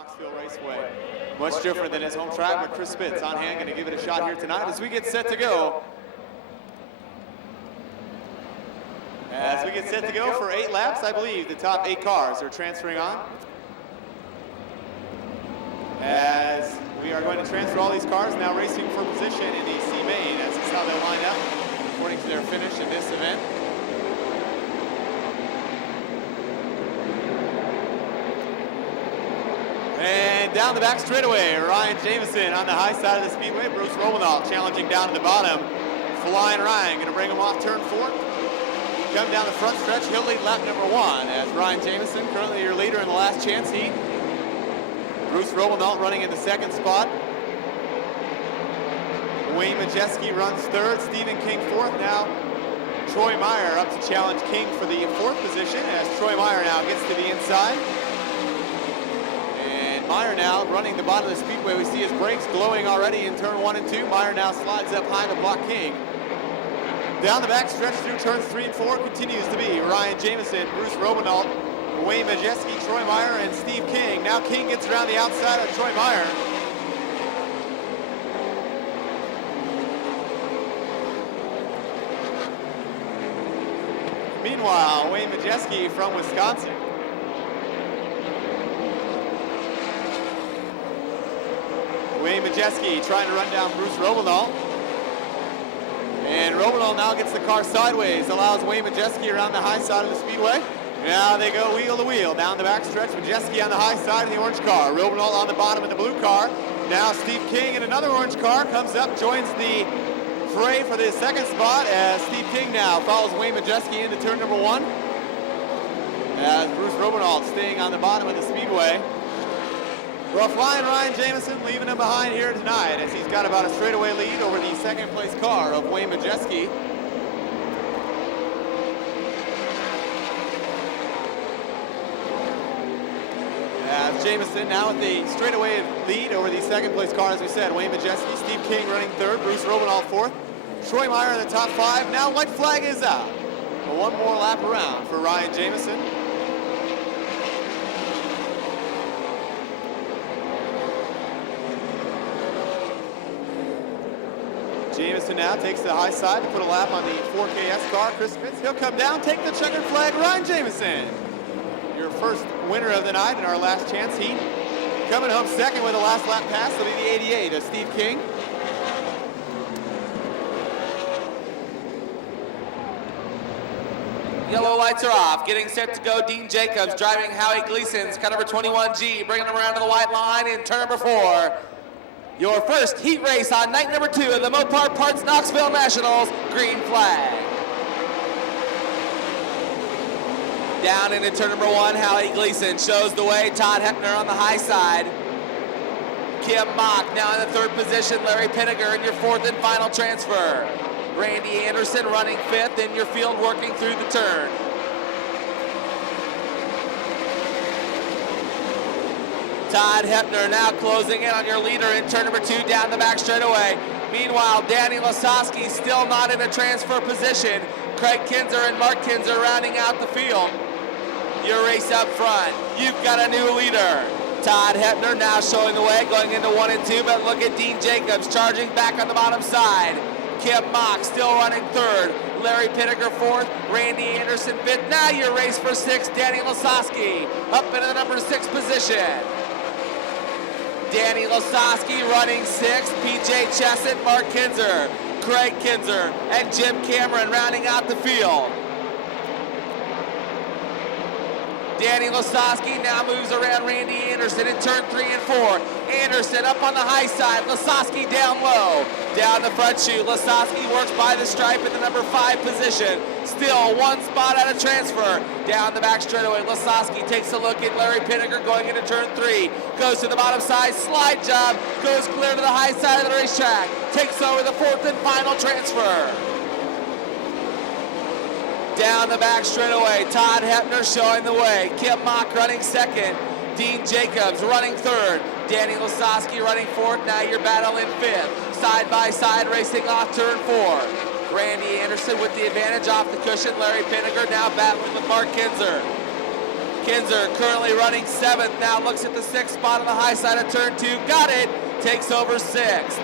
Knoxville Raceway. Much different than his home track, but Chris Spitz on hand, going to give it a shot here tonight as we get set to go. As we get set to go for 8 laps, I believe the top 8 cars are transferring on. As we are going to transfer all these cars now racing for position in the C main. As this is how they'll line up according to their finish in this event. And down the back straightaway, Ryan Jameson on the high side of the speedway. Bruce Romanov challenging down to the bottom. Flying Ryan, going to bring him off turn 4. Come down the front stretch, he'll lead lap number 1 as Ryan Jameson, currently your leader in the last chance heat. Bruce Romanov running in the 2nd spot. Wayne Majeski runs 3rd, Stephen King 4th. Now Troy Meyer up to challenge King for the 4th position as Troy Meyer now gets to the inside. Meyer now running the bottom of the speedway. We see his brakes glowing already in turn 1 and 2. Meyer now slides up high to block King. Down the back stretch through turns 3 and 4 continues to be Ryan Jameson, Bruce Romanov, Wayne Majeski, Troy Meyer, and Steve King. Now King gets around the outside of Troy Meyer. Meanwhile, Wayne Majeski from Wisconsin. Wayne Majeski trying to run down Bruce Romanov. And Romanov now gets the car sideways, allows Wayne Majeski around the high side of the speedway. Now they go wheel to wheel down the back stretch. Majeski on the high side of the orange car. Romanov on the bottom of the blue car. Now Steve King in another orange car comes up, joins the fray for the 2nd spot as Steve King now follows Wayne Majeski into turn number 1. As Bruce Romanov staying on the bottom of the speedway. Well, flying Ryan Jameson leaving him behind here tonight as he's got about a straightaway lead over the 2nd place car of Wayne Majeski. As Jameson now with the straightaway lead over the 2nd place car, as we said, Wayne Majeski, Steve King running 3rd, Bruce Romanov 4th, Troy Meyer in the top 5. Now white flag is out. One more lap around for Ryan Jameson. Jameson now takes the high side to put a lap on the 4KS car. Chris Spitz, he'll come down, take the checkered flag. Ryan Jameson, your first winner of the night in our last chance heat. Coming home 2nd with a last lap pass will be the 88 of Steve King. Yellow lights are off. Getting set to go, Dean Jacobs driving Howie Gleason's car number 21G, bringing him around to the white line in turn number 4. Your first heat race on night number 2 of the Mopar Parts Knoxville Nationals, green flag. Down into turn number 1, Howie Gleason shows the way. Todd Hepner on the high side. Kim Mock now in the 3rd position. Larry Pinniger in your 4th and final transfer. Randy Anderson running 5th in your field working through the turn. Todd Hepner now closing in on your leader in turn number 2 down the back straightaway. Meanwhile, Danny Lasowski still not in a transfer position. Craig Kinzer and Mark Kinzer rounding out the field. Your race up front. You've got a new leader. Todd Hepner now showing the way, going into 1 and 2, but look at Dean Jacobs charging back on the bottom side. Kim Mock still running 3rd. Larry Pinniger 4th. Randy Anderson 5th. Now your race for 6th. Danny Lasowski up into the number 6 position. Danny Lasowski running 6th, PJ Chesson, Mark Kinzer, Craig Kinzer, and Jim Cameron rounding out the field. Danny Lasowski now moves around Randy Anderson in turn 3 and 4. Anderson up on the high side, Lasowski down low. Down the front chute, Lasowski works by the stripe in the number 5 position. Still 1 spot out of transfer. Down the back straightaway, Lasowski takes a look at Larry Pinniger going into turn 3. Goes to the bottom side, slide job, goes clear to the high side of the racetrack. Takes over the 4th and final transfer. Down the back straightaway, Todd Hepner showing the way. Kim Mock running 2nd. Dean Jacobs running 3rd. Danny Lasowski running 4th. Now your battle in 5th. Side by side racing off turn 4. Randy Anderson with the advantage off the cushion. Larry Pinniger now battling with Mark Kinzer. Kinzer currently running 7th, now looks at the 6th spot on the high side of turn 2, got it, takes over 6th.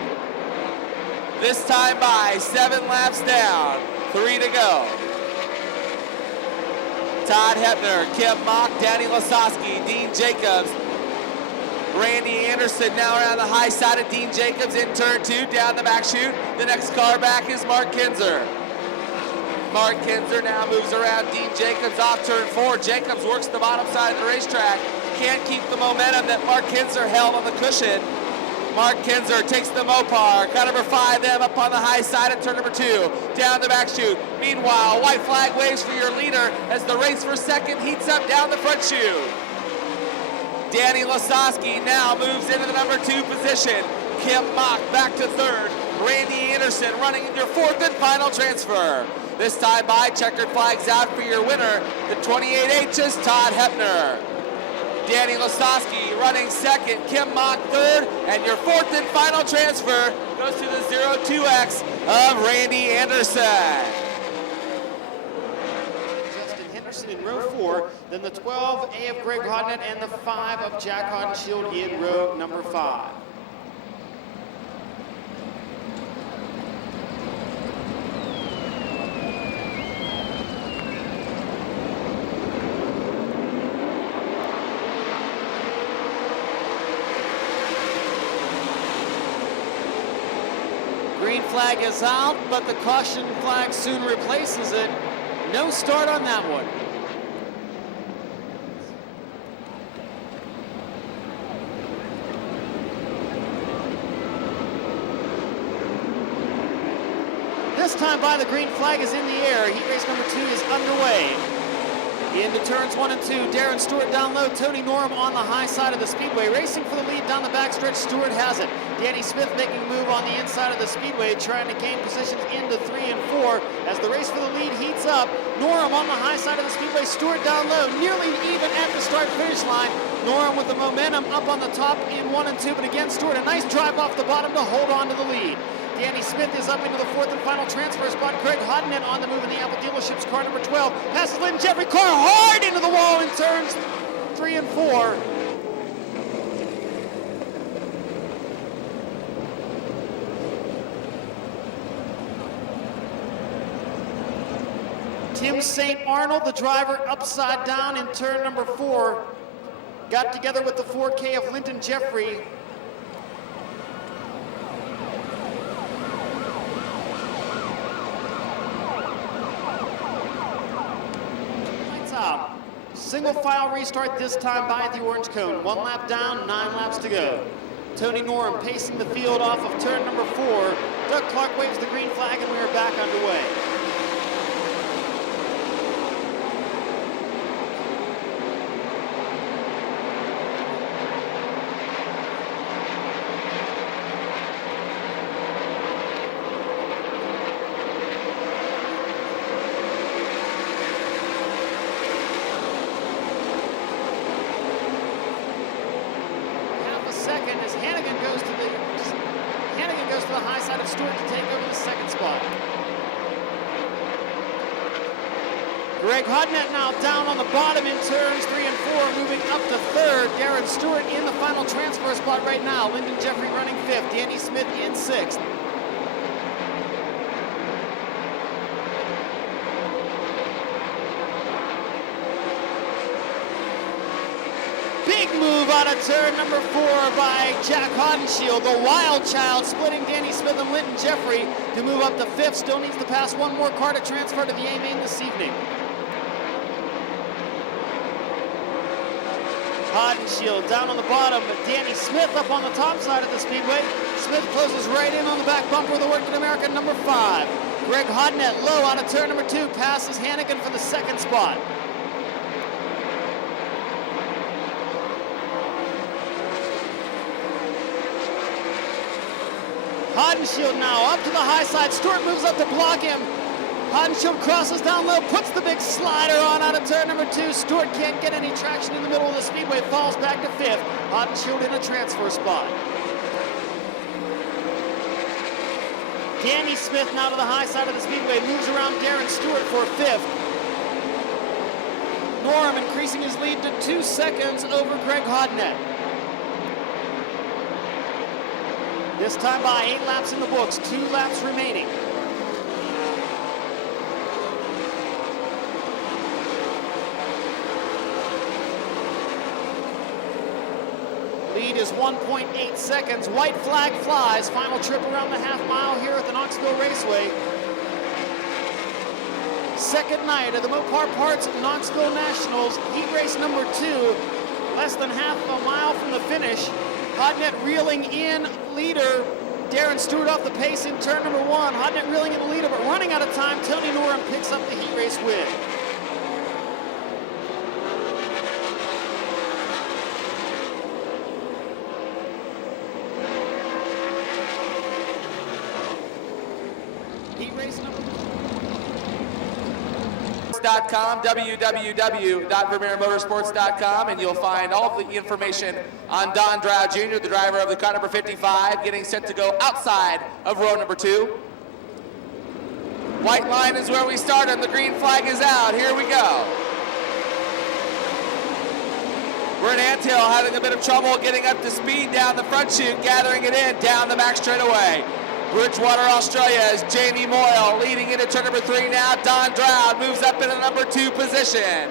This time by 7 laps down, 3 to go. Todd Hepner, Kim Mock, Danny Lasowski, Dean Jacobs, Randy Anderson now around the high side of Dean Jacobs in turn 2, down the back chute. The next car back is Mark Kinzer. Mark Kinzer now moves around Dean Jacobs off turn 4. Jacobs works the bottom side of the racetrack. Can't keep the momentum that Mark Kinzer held on the cushion. Mark Kinzer takes the Mopar. Car number 5 them up on the high side of turn number 2. Down the back chute. Meanwhile, white flag waves for your leader as the race for second heats up down the front chute. Danny Lasowski now moves into the number 2 position. Kim Mock back to 3rd. Randy Anderson running in your 4th and final transfer. This time by, checkered flags out for your winner, the 28H is Todd Hepner. Danny Lasowski running 2nd, Kim Mock 3rd, and your 4th and final transfer goes to the 02X of Randy Anderson. Justin Henderson in row 4, then the 12A of Greg Hodnett and the 5 of Jack Hodenshield in row number 5. Green flag is out, but the caution flag soon replaces it. No start on that one. This time by, the green flag is in the air. Heat race number 2 is underway. Into turns 1 and 2, Darren Stewart down low, Tony Norm on the high side of the speedway. Racing for the lead down the backstretch, Stewart has it. Danny Smith making a move on the inside of the speedway, trying to gain positions into 3 and 4 as the race for the lead heats up. Norm on the high side of the speedway, Stewart down low, nearly even at the start-finish line. Norm with the momentum up on the top in 1 and 2, but again, Stewart, a nice drive off the bottom to hold on to the lead. Danny Smith is up into the 4th and final transfer spot. Greg Hodnett on the move in the Apple dealership's car number 12. Passes Lynn Jeffrey, car hard into the wall in turns 3 and 4. Tim St. Arnold, the driver, upside down in turn number 4. Got together with the 4K of Linton Jeffrey. Out. Single file restart this time by the orange cone. 1 lap down, 9 laps to go. Tony Norm pacing the field off of turn number 4. Doug Clark waves the green flag and we are back underway. Second as Hannigan goes to the high side of Stewart to take over the 2nd spot. Greg Hodnett now down on the bottom in turns 3 and 4, moving up to 3rd. Darren Stewart in the final transfer spot right now. Lyndon Jeffrey running 5th. Danny Smith in 6th. Big move out of turn number 4 by Jack Hodenshield, the wild child, splitting Danny Smith and Linton Jeffrey to move up to 5th. Still needs to pass 1 more car to transfer to the A main this evening. Hodenshield down on the bottom, but Danny Smith up on the top side of the speedway. Smith closes right in on the back bumper of the Working American number 5. Greg Hodnett low out of turn number 2, passes Hannigan for the 2nd spot. Hodenshield now up to the high side. Stewart moves up to block him. Hodenshield crosses down low, puts the big slider on out of turn number 2. Stewart can't get any traction in the middle of the speedway, falls back to 5th. Hodenshield in a transfer spot. Danny Smith now to the high side of the speedway, moves around Darren Stewart for 5th. Norm increasing his lead to 2 seconds over Greg Hodnett. This time by 8 laps in the books, 2 laps remaining. Lead is 1.8 seconds. White flag flies. Final trip around the half mile here at the Knoxville Raceway. Second night of the Mopar Parts Knoxville Nationals, heat race number 2. Less than half a mile from the finish. Hodnett reeling in leader. Darren Stewart off the pace in turn number 1. Hodnett reeling in the leader, but running out of time. Tony Norum picks up the heat race win. www.vermeermotorsports.com, and you'll find all of the information on Don Drow Jr., the driver of the car number 55, getting set to go outside of row number 2. White line is where we start, and the green flag is out. Here we go. Brent Antill having a bit of trouble getting up to speed down the front chute, gathering it in down the back straightaway. Bridgewater, Australia is Jamie Moyle leading into turn number 3 now. Don Droud moves up into number 2 position.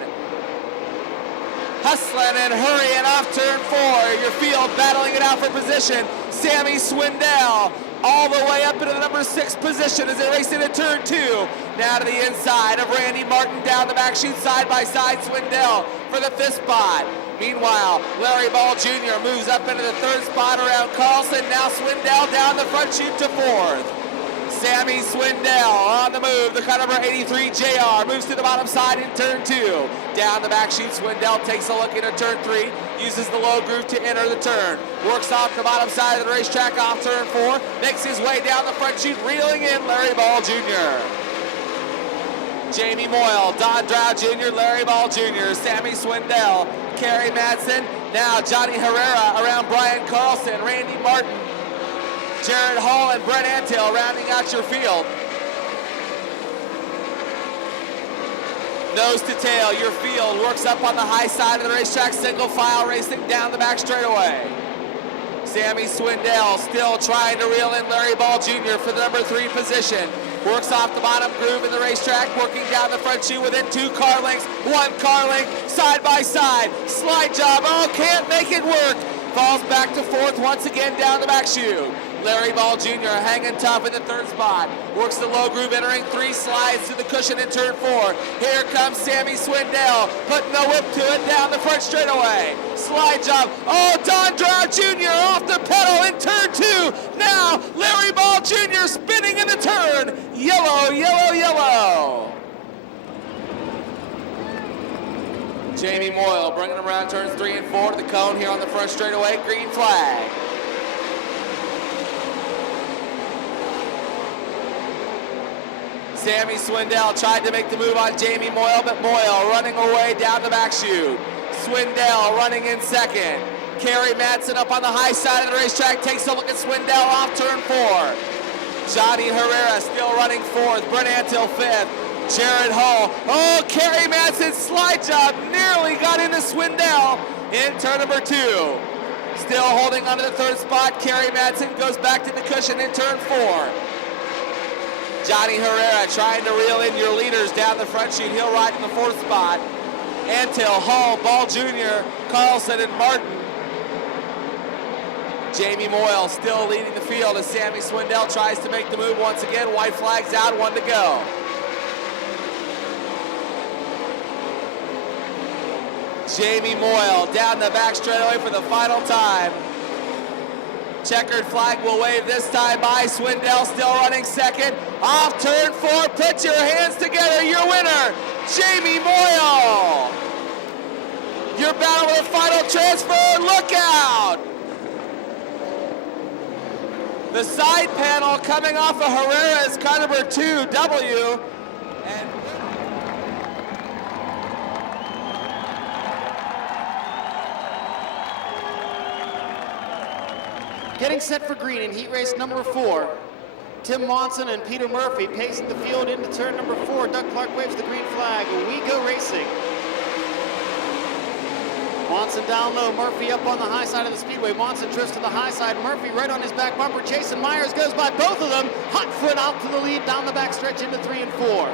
Hustling and hurrying off turn 4. Your field battling it out for position. Sammy Swindell all the way up into the number 6 position as they race into turn 2. Now to the inside of Randy Martin down the back chute, side by side. Swindell for the 5th spot. Meanwhile, Larry Ball Jr. moves up into the 3rd spot around Carlson. Now Swindell down the front chute to 4th. Sammy Swindell on the move. The car number 83 JR moves to the bottom side in turn 2. Down the back chute, Swindell takes a look into turn 3. Uses the low groove to enter the turn. Works off the bottom side of the racetrack off turn 4. Makes his way down the front chute, reeling in Larry Ball Jr. Jamie Moyle, Don Drow Jr., Larry Ball Jr., Sammy Swindell, Kerry Madsen, now Johnny Herrera around Brian Carlson, Randy Martin, Jared Hall, and Brent Antill rounding out your field. Nose to tail, your field works up on the high side of the racetrack, single file racing down the back straightaway. Sammy Swindell still trying to reel in Larry Ball Jr. for the number 3 position. Works off the bottom groove in the racetrack, working down the front chute within 2 car lengths, 1 car length, side by side, slide job, oh, can't make it work. Falls back to 4th once again down the back chute. Larry Ball Jr. hanging tough in the 3rd spot. Works the low groove, entering 3, slides to the cushion in turn 4. Here comes Sammy Swindell, putting the whip to it down the front straightaway. Slide job, oh, Don Drow Jr. off the pedal in turn 2. Now, Larry Ball Jr. spinning in the turn. Yellow, yellow, yellow. Jamie Moyle bringing him around turns 3 and 4 to the cone here on the front straightaway. Green flag. Sammy Swindell tried to make the move on Jamie Moyle, but Moyle running away down the back chute. Swindell running in 2nd. Kerry Madsen up on the high side of the racetrack takes a look at Swindell off turn 4. Johnny Herrera still running 4th. Brent Antill 5th. Jared Hall. Oh, Kerry Madsen slide job nearly got into Swindell in turn number 2. Still holding onto the 3rd spot. Kerry Madsen goes back to the cushion in turn 4. Johnny Herrera trying to reel in your leaders down the front chute. He'll ride in the 4th spot. Antill, Hall, Ball Jr., Carlson, and Martin. Jamie Moyle still leading the field as Sammy Swindell tries to make the move once again. White flag's out, 1 to go. Jamie Moyle down the back straightaway for the final time. Checkered flag will wave this time by. Swindell still running 2nd. Off turn 4, put your hands together. Your winner, Jamie Moyle. Your battle with the final transfer, look out. The side panel coming off of Herrera's car number 2W. And getting set for green in heat race number 4. Tim Monson and Peter Murphy pacing the field into turn number 4. Doug Clark waves the green flag. We go racing. Monson down low, Murphy up on the high side of the speedway. Monson drifts to the high side, Murphy right on his back bumper. Jason Myers goes by both of them. Hot foot out to the lead down the backstretch into 3 and 4.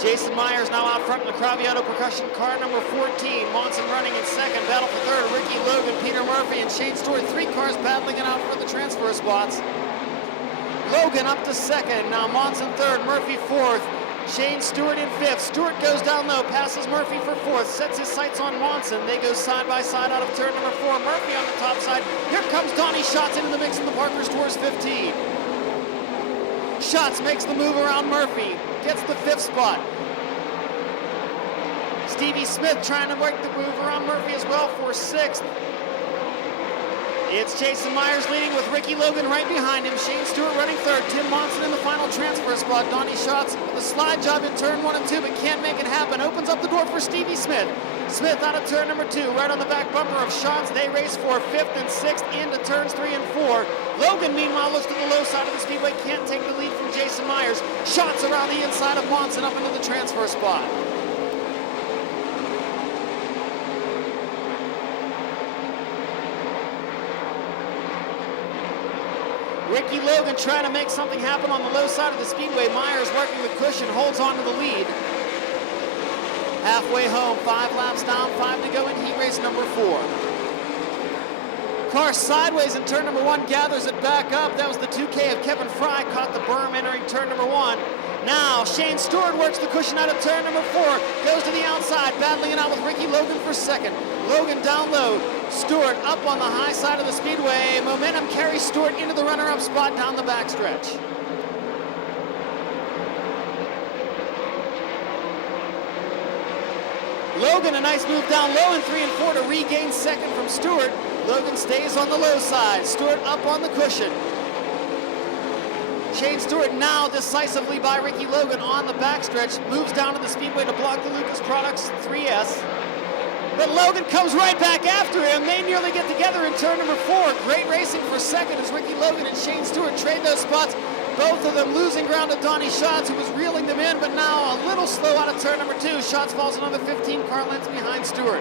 Jason Myers now out front in the Craviotto Percussion car number 14. Monson running in second, battle for third. Ricky Logan, Peter Murphy, and Shane Stewart. 3 cars battling it out for the transfer spots. Logan up to second, now Monson third, Murphy fourth. Shane Stewart in fifth. Stewart goes down low, passes Murphy for fourth, sets his sights on Monson. They go side by side out of turn number 4. Murphy on the top side. Here comes Donnie Schatz into the mix in the Parker's Tours 15. Schatz makes the move around Murphy, gets the 5th spot. Stevie Smith trying to work the move around Murphy as well for 6th. It's Jason Myers leading with Ricky Logan right behind him. Shane Stewart running third. Tim Monson in the final transfer spot. Donnie Schatz with a slide job in turn 1 and 2, but can't make it happen. Opens up the door for Stevie Smith. Smith out of turn number 2, right on the back bumper of Schatz. They race for 5th and 6th into turns 3 and 4. Logan, meanwhile, looks to the low side of the speedway. Can't take the lead from Jason Myers. Schatz around the inside of Monson up into the transfer spot. Ricky Logan trying to make something happen on the low side of the speedway. Myers working the cushion, holds on to the lead. Halfway home, 5 laps down, 5 to go in heat race number 4. Car sideways in turn number 1, gathers it back up. That was the 2K of Kevin Fry, caught the berm entering turn number 1. Now, Shane Stewart works the cushion out of turn number 4, goes to the outside, battling it out with Ricky Logan for second. Logan down low, Stewart up on the high side of the speedway. Momentum carries Stewart into the runner-up spot down the backstretch. Logan, a nice move down low in 3 and 4 to regain second from Stewart. Logan stays on the low side, Stewart up on the cushion. Shane Stewart now decisively by Ricky Logan on the backstretch, moves down to the speedway to block the Lucas Products 3S. But Logan comes right back after him. They nearly get together in turn number 4. Great racing for second as Ricky Logan and Shane Stewart trade those spots. Both of them losing ground to Donnie Schatz, who was reeling them in, but now a little slow out of turn number 2. Schatz falls another 15 car lengths behind Stewart.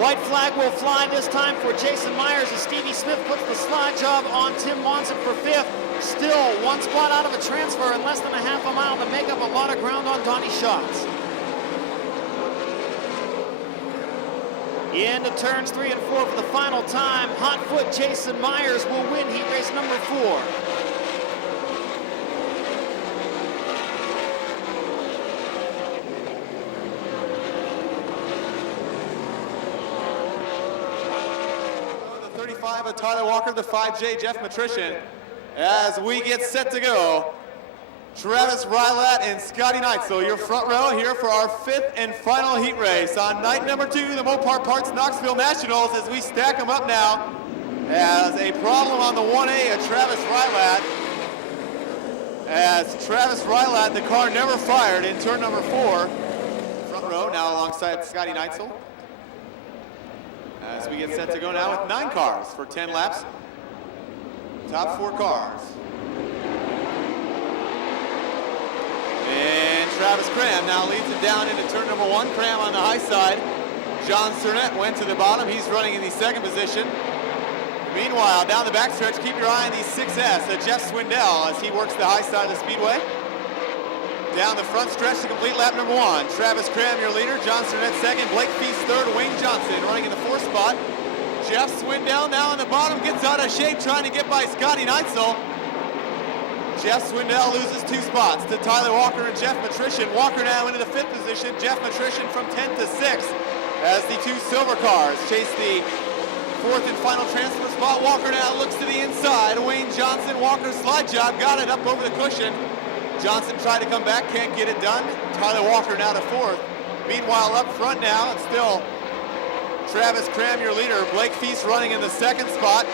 White flag will fly this time for Jason Myers as Stevie Smith puts the slide job on Tim Monson for 5th. Still 1 spot out of a transfer in less than a half a mile to make up a lot of ground on Donnie Schatz. Into turns 3 and 4 for the final time. Hot foot Jason Myers will win heat race number 4. The 35 of Tyler Walker, the 5J Jeff Matrician, as we get set to go. Travis Rylat and Scotty Neitzel, your front row here for our 5th and final heat race on night number 2, the Mopar Parts Knoxville Nationals, as we stack them up now. As a problem on the 1A of Travis Rylat. As Travis Rylat, the car never fired in turn number 4. Front row now alongside Scotty Neitzel. As we get set to go now with 9 cars for 10 laps. Top 4 cars. And Travis Cram now leads it down into turn number 1. Cram on the high side. John Cernett went to the bottom. He's running in the 2nd position. Meanwhile, down the backstretch, keep your eye on the 6S, Jeff Swindell, as he works the high side of the speedway. Down the front stretch to complete lap number 1. Travis Cram, your leader. John Cernett 2nd. Blake Feast 3rd. Wayne Johnson running in the 4th spot. Jeff Swindell now on the bottom, gets out of shape trying to get by Scotty Neitzel. Jeff Swindell loses 2 spots to Tyler Walker and Jeff Matrician. Walker now into the 5th position. Jeff Matrician from 10th to 6th as the 2 silver cars chase the 4th and final transfer spot. Walker now looks to the inside. Wayne Johnson, Walker's slide job, got it up over the cushion. Johnson tried to come back, can't get it done. Tyler Walker now to 4th. Meanwhile, up front now, it's still Travis Cram, your leader. Blake Feast running in the 2nd spot.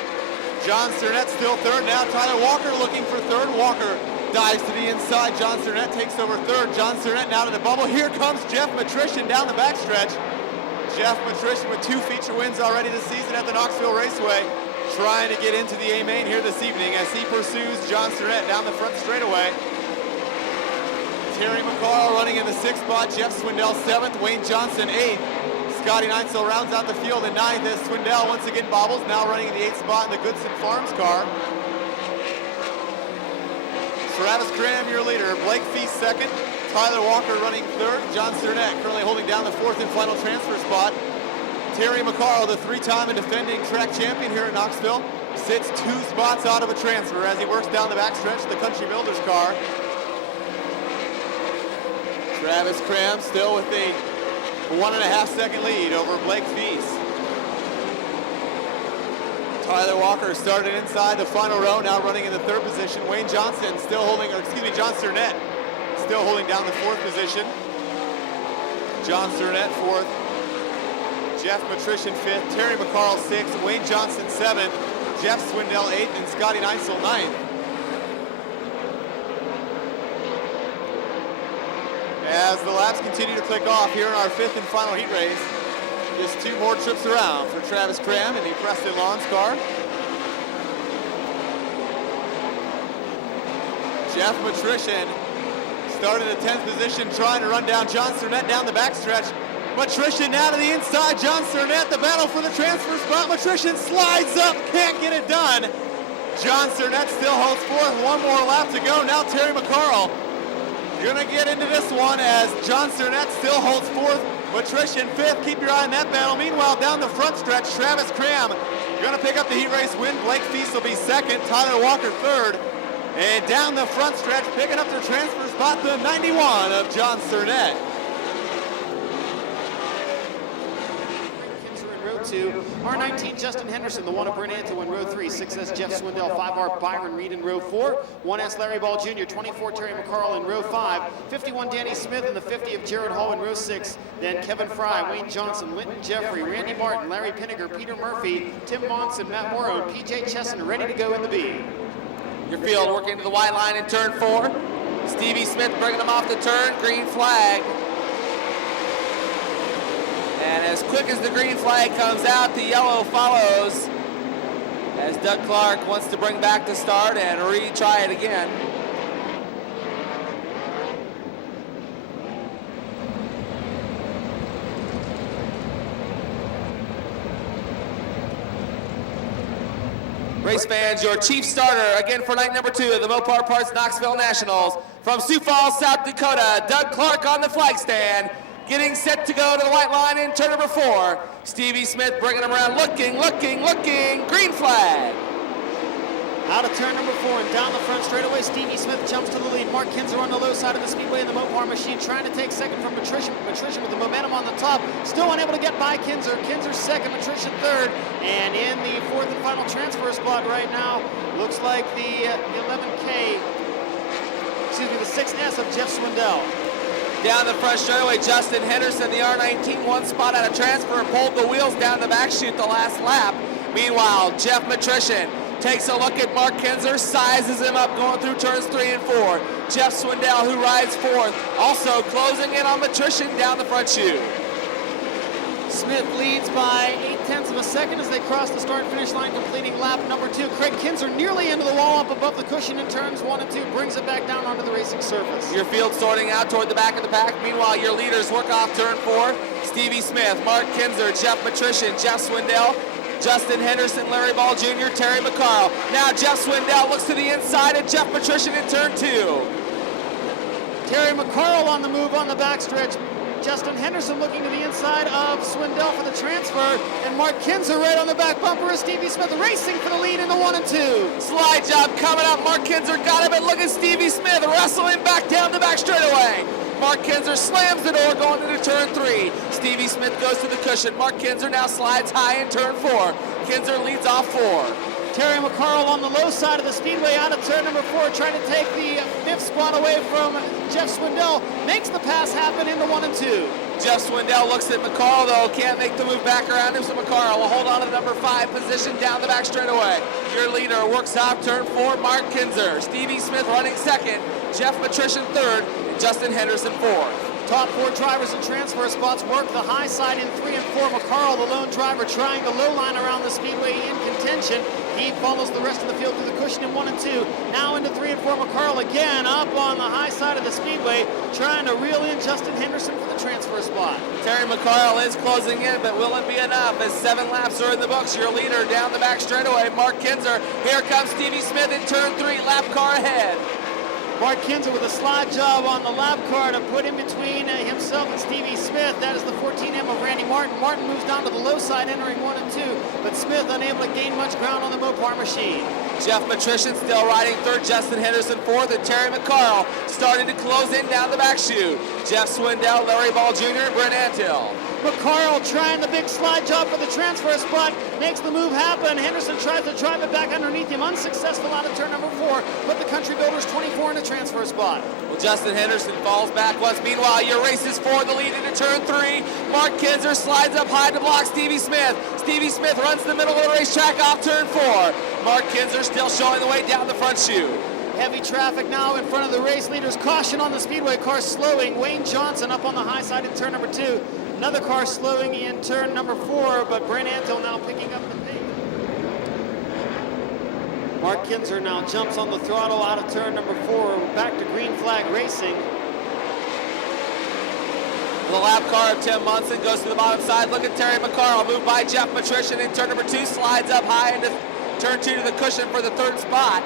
John Cernett still 3rd now. Tyler Walker looking for 3rd. Walker dives to the inside. John Cernett takes over 3rd. John Cernett now to the bubble. Here comes Jeff Matrician down the backstretch. Jeff Matrician with 2 feature wins already this season at the Knoxville Raceway, trying to get into the A-main here this evening as he pursues John Cernett down the front straightaway. Terry McCarl running in the 6th spot, Jeff Swindell 7th, Wayne Johnson 8th. Scotty Neitzel rounds out the field in 9th as Swindell once again bobbles, now running in the 8th spot in the Goodson Farms car. Travis Graham, your leader. Blake Feast 2nd. Tyler Walker running 3rd. John Cernette currently holding down the 4th and final transfer spot. Terry McCarl, the 3-time and defending track champion here at Knoxville, sits 2 spots out of a transfer as he works down the backstretch of the Country Builders car. Travis Graham still with a 1.5 second lead over Blake Feast. Tyler Walker started inside the final row, now running in the 3rd position. Wayne Johnson still holding, or excuse me, John Cernette still holding down the 4th position. John Cernette 4th. Jeff Matrician 5th. Terry McCarl 6th. Wayne Johnson 7th. Jeff Swindell 8th. And Scotty Neitzel 9th. As the laps continue to click off here in our 5th and final heat race. Just 2 more trips around for Travis Graham in the Preston Lawns car. Jeff Matrician started at 10th position trying to run down John Cernette down the backstretch. Matrician now to the inside. John Cernette, the battle for the transfer spot. Matrician slides up, can't get it done. John Cernette still holds 4th. 1 more lap to go. Now Terry McCarl gonna get into this one as John Cernette still holds 4th. Matrician 5th, keep your eye on that battle. Meanwhile, down the front stretch, Travis Graham gonna pick up the heat race win. Blake Feast will be 2nd, Tyler Walker 3rd. And down the front stretch, picking up their transfer spot, the 91 of John Cernette. Row 2, R19 Justin Henderson, the 1 of Brent Anto in row 3, 6S Jeff Swindell, 5R Byron Reed in row 4, 1S Larry Ball Jr., 24 Terry McCarl in row 5, 51 Danny Smith, and the 50 of Jared Hall in row 6, then Kevin Fry, Wayne Johnson, Linton Jeffrey, Randy Martin, Larry Pinniger, Peter Murphy, Tim Monson, Matt Morrow, and PJ Chesson ready to go in the B. Your field working to the white line in turn 4. Stevie Smith bringing them off the turn, green flag. And as quick as the green flag comes out, the yellow follows as Doug Clark wants to bring back the start and retry it again. Race fans, your chief starter again for night number 2 of the Mopar Parts Knoxville Nationals. From Sioux Falls, South Dakota, Doug Clark on the flag stand, getting set to go to the white line in turn number 4. Stevie Smith bringing him around, looking, green flag. Out of turn number 4 and down the front straightaway, Stevie Smith jumps to the lead. Mark Kinzer on the low side of the speedway in the Mopar machine, trying to take 2nd from Matrician with the momentum on the top. Still unable to get by Kinzer. Kinzer 2nd, Matrician 3rd. And in the 4th and final transfer spot right now, looks like the 11K, excuse me, the 6S of Jeff Swindell. Down the front straightaway, Justin Henderson, the R19, 1 spot out of transfer, pulled the wheels down the back chute the last lap. Meanwhile, Jeff Matrician takes a look at Mark Kinzer, sizes him up going through turns 3 and 4. Jeff Swindell, who rides 4th, also closing in on Matrician down the front chute. Smith leads by 0.8 of a second as they cross the start and finish line, completing lap number 2. Craig Kinzer nearly into the wall up above the cushion in turns 1 and 2, brings it back down onto the racing surface. Your field sorting out toward the back of the pack. Meanwhile, your leaders work off turn 4. Stevie Smith, Mark Kinzer, Jeff Matrician, Jeff Swindell, Justin Henderson, Larry Ball Jr., Terry McCarl. Now Jeff Swindell looks to the inside and Jeff Matrician in turn 2. Terry McCarl on the move on the backstretch. Justin Henderson looking to the inside of Swindell for the transfer, and Mark Kinzer right on the back bumper of Stevie Smith, racing for the lead in the 1 and 2. Slide job coming up. Mark Kinzer got him, and look at Stevie Smith wrestling back down the back straightaway. Mark Kinzer slams the door going into turn 3. Stevie Smith goes to the cushion. Mark Kinzer now slides high in turn 4. Kinzer leads off 4. Terry McCarl on the low side of the speedway out of turn number 4, trying to take the 5th spot away from Jeff Swindell. Makes the pass happen into 1 and 2. Jeff Swindell looks at McCarl, though, can't make the move back around him, so McCarl will hold on to the number 5 position down the back straightaway. Your leader works off turn 4, Mark Kinzer. Stevie Smith running 2nd, Jeff Matrician 3rd, and Justin Henderson 4th. Top 4 drivers in transfer spots work the high side in 3 and 4. McCarl, the lone driver, trying the low line around the speedway in contention. He follows the rest of the field through the cushion in 1 and 2. Now into 3 and 4. McCarl again up on the high side of the speedway, trying to reel in Justin Henderson for the transfer spot. Terry McCarl is closing in, but will it be enough as 7 laps are in the books? Your leader down the back straightaway, Mark Kinzer. Here comes Stevie Smith in turn 3, lap car ahead. Mark Kinzer with a slide job on the lap car to put in between himself and Stevie Smith. That is the 14M of Randy Martin. Martin moves down to the low side entering 1 and 2, but Smith unable to gain much ground on the Mopar machine. Jeff Matrician still riding third, Justin Henderson fourth, and Terry McCarl starting to close in down the back chute. Jeff Swindell, Larry Ball Jr., and Brent Antill. McCarl trying the big slide job for the transfer spot, makes the move happen. Henderson tries to drive it back underneath him, unsuccessful out of turn number 4, but the Country Builders 24 in the transfer spot. Well, Justin Henderson falls back once. Meanwhile, your race is for the lead into turn 3. Mark Kinzer slides up high to block Stevie Smith. Stevie Smith runs the middle of the racetrack off turn 4. Mark Kinzer still showing the way down the front chute. Heavy traffic now in front of the race leaders. Caution on the speedway car slowing. Wayne Johnson up on the high side in turn number 2. Another car slowing in turn number 4, but Brent Antill now picking up the pace. Mark Kinzer now jumps on the throttle out of turn number 4. Back to green flag racing. The lap car of Tim Munson goes to the bottom side. Look at Terry McCarl move by Jeff Matrician in turn number 2, slides up high into turn 2 to the cushion for the 3rd spot.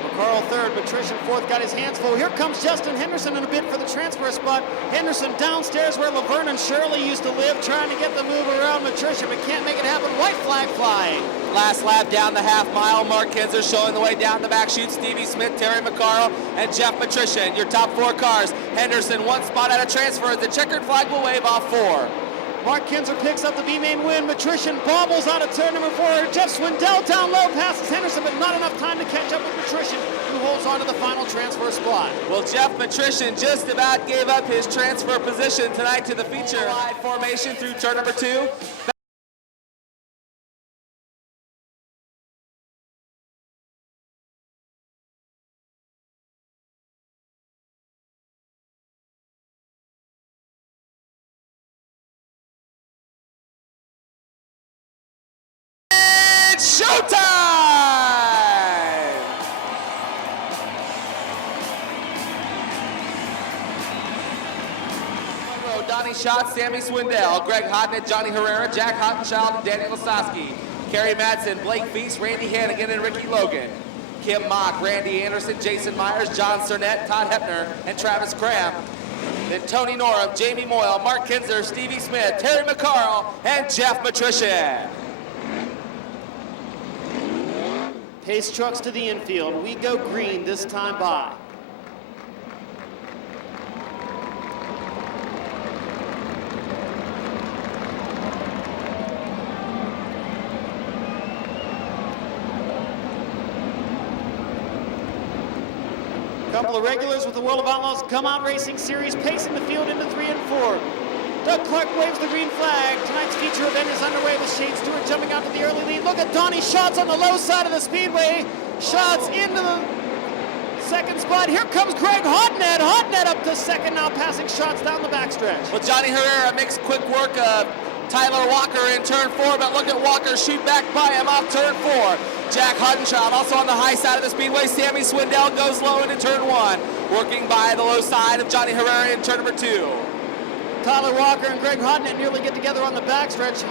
McCarl 3rd, Matrician 4th, got his hands full. Here comes Justin Henderson in a bid for the transfer spot. Henderson downstairs where Laverne and Shirley used to live, trying to get the move around Matrician, but can't make it happen. White flag flying. Last lap down the half mile. Mark Kinzer showing the way down the back chute. Stevie Smith, Terry McCarl, and Jeff Matrician. Your top 4 cars. Henderson 1 spot out of transfer as the checkered flag will wave off 4. Mark Kinzer picks up the B-main win. Matrician bobbles out of turn number 4. Jeff Swindell down low passes Henderson, but not enough time to catch up with Matrician, who holds on to the final transfer spot. Well, Jeff Matrician just about gave up his transfer position tonight to the feature wide formation through turn number 2. Showtime! Donnie Schott, Sammy Swindell, Greg Hodnett, Johnny Herrera, Jack Hottenchild, and Danny Lasowski. Kerry Madsen, Blake Feast, Randy Hannigan, and Ricky Logan. Kim Mock, Randy Anderson, Jason Myers, John Cernett, Todd Hepner, and Travis Cram. Then Tony Norum, Jamie Moyle, Mark Kinzer, Stevie Smith, Terry McCarl, and Jeff Matrician. Pace trucks to the infield. We go green this time by. A couple of regulars with the World of Outlaws Come Out Racing Series pacing the field into 3 and 4. Doug Clark waves the green flag. Tonight's feature event is underway with Shane Stewart jumping out to the early lead. Look at Donnie Schatz on the low side of the speedway. Schatz into the 2nd spot. Here comes Greg Hodnett. Hodnett up to 2nd now, passing Schatz down the backstretch. Well, Johnny Herrera makes quick work of Tyler Walker in turn 4, but look at Walker shoot back by him off turn 4. Jack Huttenchild also on the high side of the speedway. Sammy Swindell goes low into turn 1, working by the low side of Johnny Herrera in turn number 2. Tyler Walker and Greg Hodnett nearly get together on the backstretch.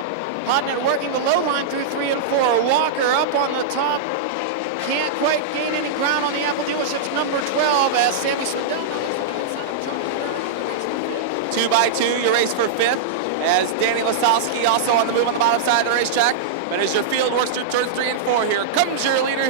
Hodnett working the low line through 3 and 4. Walker up on the top. Can't quite gain any ground on the Apple dealership's number 12 as Sammy Swindell. 2 by 2, your race for 5th as Danny Lasowski also on the move on the bottom side of the racetrack. But as your field works through turns 3 and 4, here comes your leader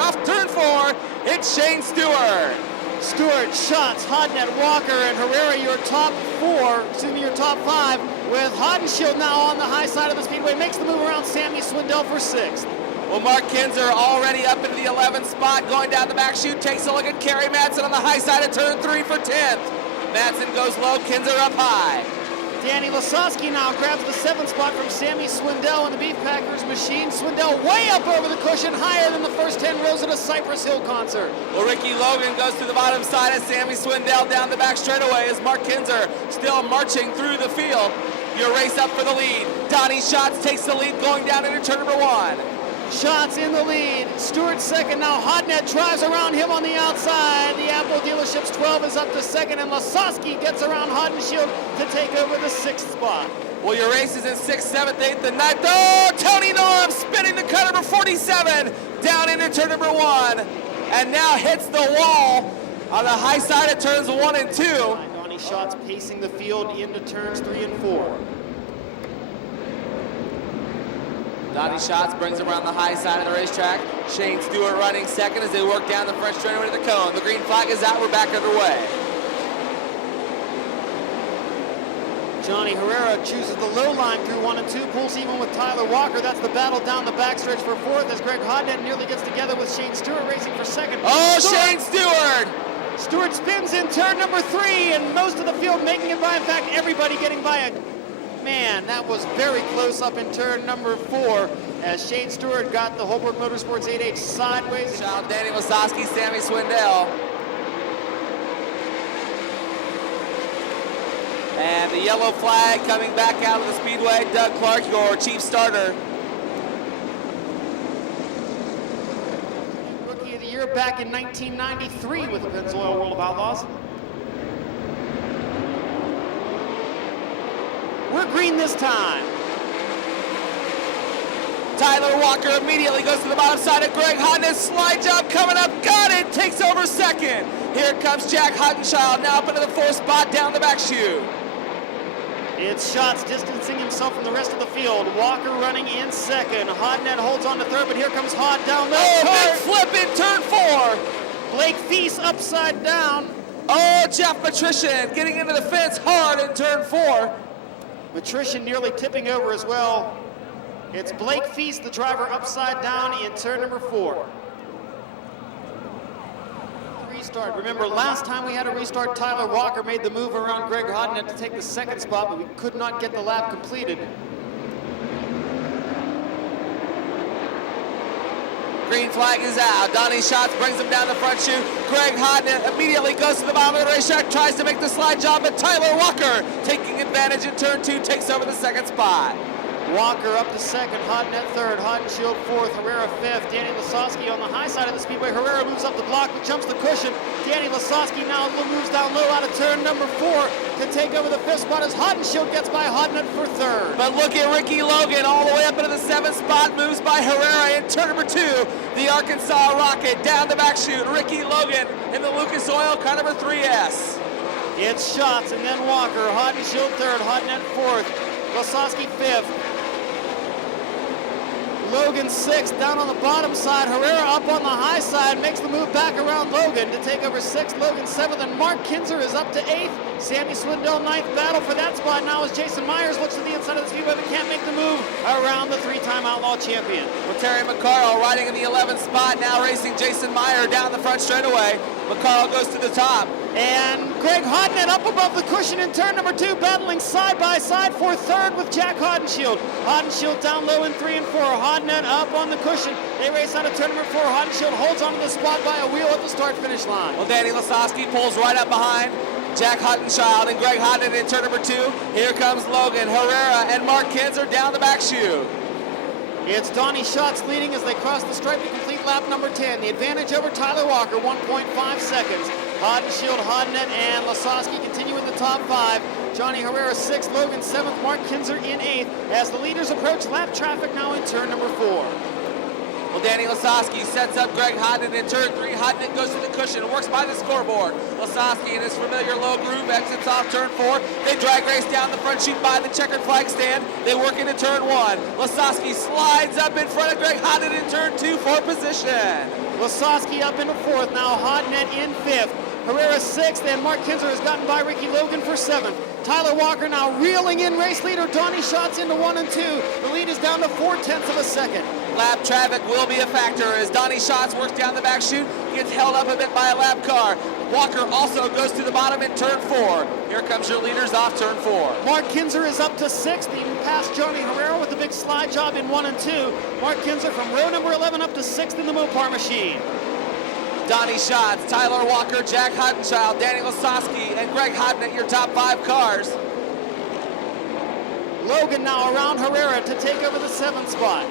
off turn 4. It's Shane Stewart. Stewart, Schatz, Hodnett, Walker, and Herrera, your top 5, with Hodenshield now on the high side of the speedway, makes the move around Sammy Swindell for 6th. Well, Mark Kinzer already up into the 11th spot, going down the back chute, takes a look at Kerry Madsen on the high side of turn 3 for 10th. Madsen goes low, Kinzer up high. Danny Lasowski now grabs the 7th spot from Sammy Swindell in the Beef Packers machine. Swindell way up over the cushion, higher than the first 10 rows at a Cypress Hill concert. Well, Ricky Logan goes to the bottom side of Sammy Swindell down the back straightaway as Mark Kinzer still marching through the field. Your race up for the lead. Donnie Schatz takes the lead going down into turn number 1. Schatz in the lead. Stewart second. Now Hodnett drives around him on the outside. The Apple dealership's 12 is up to second, and Lasowski gets around Hodenshield to take over the 6th spot. Well, your race is in 6th, 7th, 8th, and 9th. Oh, Tony Norm spinning the cut number 47 down into turn number 1, and now hits the wall on the high side of turns 1 and 2. Donnie Schatz pacing the field into turns 3 and 4. Donnie Schatz brings him around the high side of the racetrack. Shane Stewart running second as they work down the front straightaway to the cone. The green flag is out. We're back underway. Johnny Herrera chooses the low line through 1 and 2, pulls even with Tyler Walker. That's the battle down the backstretch for 4th as Greg Hodnett nearly gets together with Shane Stewart racing for 2nd. Oh, Shane Stewart! Stewart spins in turn number 3, and most of the field making it by. In fact, everybody getting by a man. That was very close up in turn number 4 as Shane Stewart got the Holbrook Motorsports 8H sideways. Child Danny Lasowski, Sammy Swindell. And the yellow flag coming back out of the speedway. Doug Clark, your chief starter. Rookie of the year back in 1993 with the Pennzoil World of Outlaws. We're green this time. Tyler Walker immediately goes to the bottom side of Greg Hodnett. Slide job coming up, got it, takes over second. Here comes Jack Huttenchild now up into the 4th spot down the back chute. It's Schatz distancing himself from the rest of the field. Walker running in second. Hodnett holds on to 3rd, but here comes Hod down low. Oh, big flip in turn 4. Blake Feast upside down. Oh, Jeff Patrician getting into the fence hard in turn 4. Patrician nearly tipping over as well. It's Blake Feast, the driver, upside down in turn number 4. Restart. Remember, last time we had a restart, Tyler Walker made the move around Greg Hodnett to take the 2nd spot, but we could not get the lap completed. Green flag is out. Donnie Schatz brings him down the front chute. Greg Hodnett immediately goes to the bottom of the racetrack, tries to make the slide job, but Tyler Walker, taking advantage in turn 2, takes over the 2nd spot. Walker up to 2nd, Hodnett 3rd, Hodenshield 4th, Herrera 5th, Danny Lasowski on the high side of the speedway. Herrera moves up the block but jumps the cushion. Danny Lasowski now moves down low out of turn number 4 to take over the 5th spot as Hodenshield gets by Hodnett for 3rd. But look at Ricky Logan all the way up into the 7th spot, moves by Herrera in turn number 2. The Arkansas Rocket down the back chute. Ricky Logan in the Lucas Oil car number 3S. It's Schatz and then Walker, Hodenshield 3rd, Hodnett 4th, Lasowski 5th. Logan 6th, down on the bottom side. Herrera up on the high side, makes the move back around Logan to take over 6th. Logan 7th, and Mark Kinzer is up to 8th. Sammy Swindell 9th. Battle for that spot now as Jason Myers looks to the inside of the speedway but can't make the move around the 3-time Outlaw champion. Well, Terry McCarl riding in the 11th spot, now racing Jason Meyer down the front straightaway. McCarl goes to the top. And Greg Hodnett up above the cushion in turn number 2, battling side by side for 3rd with Jack Hodenshield. Hodenshield down low in 3 and 4. Hodnett up on the cushion. They race out of turn number 4. Hodenshield holds onto the spot by a wheel at the start-finish line. Well, Danny Lasowski pulls right up behind Jack Huttenchild and Greg Hodnett in turn number 2. Here comes Logan, Herrera, and Mark Kinzer down the back chute. It's Donnie Schatz leading as they cross the stripe to complete lap number 10. The advantage over Tyler Walker, 1.5 seconds. Hodenshield, Hodnett, and Lasowski continue in the top 5. Johnny Herrera 6th, Logan 7th, Mark Kinzer in 8th as the leaders approach lap traffic now in turn number 4. Well, Danny Lasowski sets up Greg Hodnett in turn 3. Hodnett goes to the cushion, works by the scoreboard. Lasowski in his familiar low groove exits off turn 4. They drag race down the front chute by the checkered flag stand. They work into turn 1. Lasowski slides up in front of Greg Hodnett in turn 2 for position. Lasowski up into 4th, now Hodnett in 5th. Herrera 6th, and Mark Kinzer has gotten by Ricky Logan for 7th. Tyler Walker now reeling in race leader. Donnie Schatz into 1 and 2. The lead is down to 0.4 of a second. Lap traffic will be a factor as Donnie Schatz works down the back chute, gets held up a bit by a lap car. Walker also goes to the bottom in turn 4. Here comes your leaders off turn 4. Mark Kinzer is up to 6th. He passed Johnny Herrera with a big slide job in 1 and 2. Mark Kinzer from row number 11 up to 6th in the Mopar machine. Donnie Schatz, Tyler Walker, Jack Huttenchild, Danny Lasowski, and Greg Hodden at your top 5 cars. Logan now around Herrera to take over the 7th spot.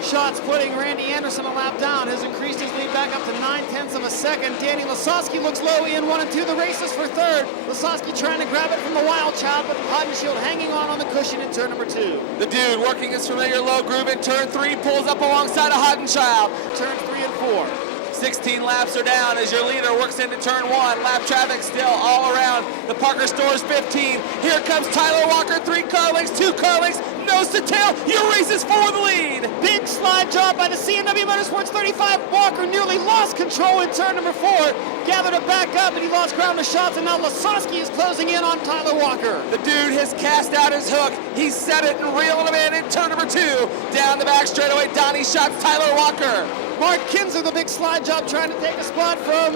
Schatz putting Randy Anderson a lap down, has increased his lead back up to 9/10 of a second. Danny Lasowski looks low in 1 and 2. The race is for 3rd. Lasowski trying to grab it from the Wild Child, but Hodenshield hanging on the cushion in turn number 2. The dude working his familiar low groove in turn 3 pulls up alongside of Hodenschild. Turns 3 and 4. 16 laps are down as your leader works into turn 1. Lap traffic still all around the Parker Stores 15. Here comes Tyler Walker, 3 car lengths, 2 car lengths, nose to tail. Your race is for the lead. Big slide job by the CMW Motorsports 35. Walker nearly lost control in turn number 4. Gathered it back up, and he lost ground to Schatz, and now Lasowski is closing in on Tyler Walker. The dude has cast out his hook. He set it and reeled him in turn number 2. Down the back straightaway, Donnie Schatz, Tyler Walker. Mark Kinzer, the big slide job, trying to take a spot from...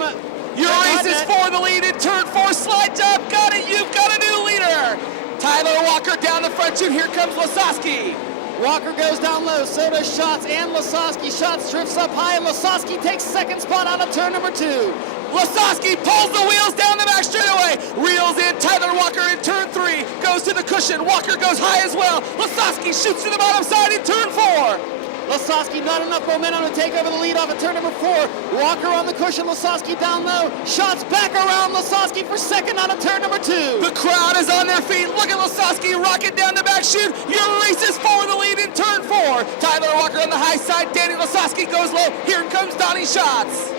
Your race is for the lead in turn 4. Slide job, got it. You've got a new leader. Tyler Walker down the front chute. Here comes Lasowski. Walker goes down low, so does Schatz and Lasowski. Schatz drifts up high, and Lasowski takes 2nd spot out of turn number 2. Lasowski pulls the wheels down the back straightaway, reels in Tyler Walker in turn 3, goes to the cushion. Walker goes high as well. Lasowski shoots to the bottom side in turn 4. Lasowski not enough momentum to take over the lead off of turn number 4. Walker on the cushion, Lasowski down low. Shots back around Lasowski for 2nd out of turn number 2. The crowd is on their feet. Look at Lasowski rocket down the back chute. Your race is for the lead in turn 4. Tyler Walker on the high side. Danny Lasowski goes low. Here comes Donnie Schatz.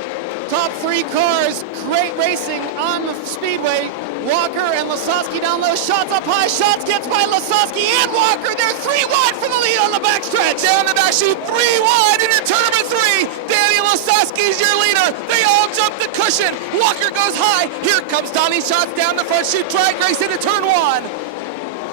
Top 3 cars, great racing on the speedway. Walker and Lasowski down low. Shots up high. Shots gets by Lasowski and Walker. They're 3 wide for the lead on the backstretch. Down the back chute, 3 wide into turn number 3. Danny Lasowski's your leader. They all jump the cushion. Walker goes high. Here comes Donnie Schatz down the front chute. Drag race into turn 1.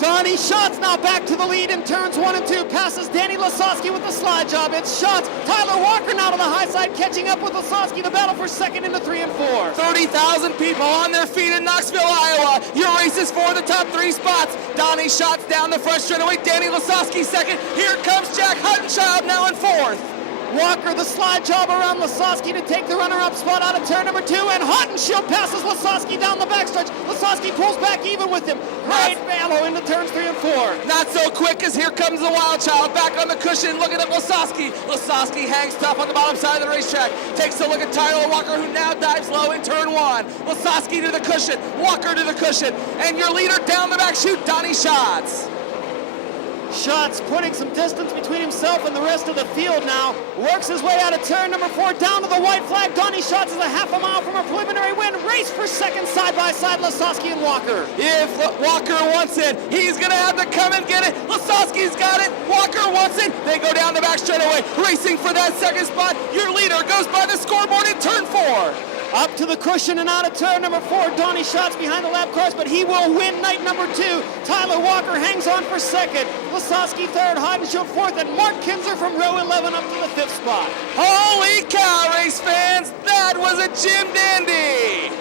Donnie Schatz now back to the lead in turns 1 and 2. Passes Danny Lasowski with the slide job. It's Schatz. Tyler Walker now to the high side, catching up with Lasowski. The battle for 2nd into 3 and 4. 30,000 people on their feet in Knoxville, Iowa. Your race is for the top 3 spots. Donnie Schatz down the front straightaway. Danny Lasowski 2nd. Here comes Jack Huttenchild now in 4th. Walker, the slide job around Lasowski to take the runner-up spot out of turn number 2, and Hottenshield passes Lasowski down the backstretch. Lasowski pulls back even with him. Great battle into turns 3 and 4. Not so quick, as here comes the Wild Child back on the cushion looking at Lasowski. Lasowski hangs tough on the bottom side of the racetrack. Takes a look at Tyler Walker, who now dives low in turn 1. Lasowski to the cushion, Walker to the cushion, and your leader down the back chute, Donnie Schatz. Schatz putting some distance between himself and the rest of the field now. Works his way out of turn number 4 down to the white flag. Donnie Schatz is a half a mile from a preliminary win. Race for 2nd side by side, Lasowski and Walker. If Walker wants it, he's going to have to come and get it. Lasowski's got it. Walker wants it. They go down the back straightaway, racing for that 2nd spot. Your leader goes by the scoreboard in turn 4. Up to the cushion and out of turn number 4. Donnie Schatz behind the lap cars, but he will win night number 2. Tyler Walker hangs on for 2nd. Lasowski 3rd, Hodenshield 4th, and Mark Kinzer from row 11 up to the 5th spot. Holy cow, race fans! That was a Jim Dandy!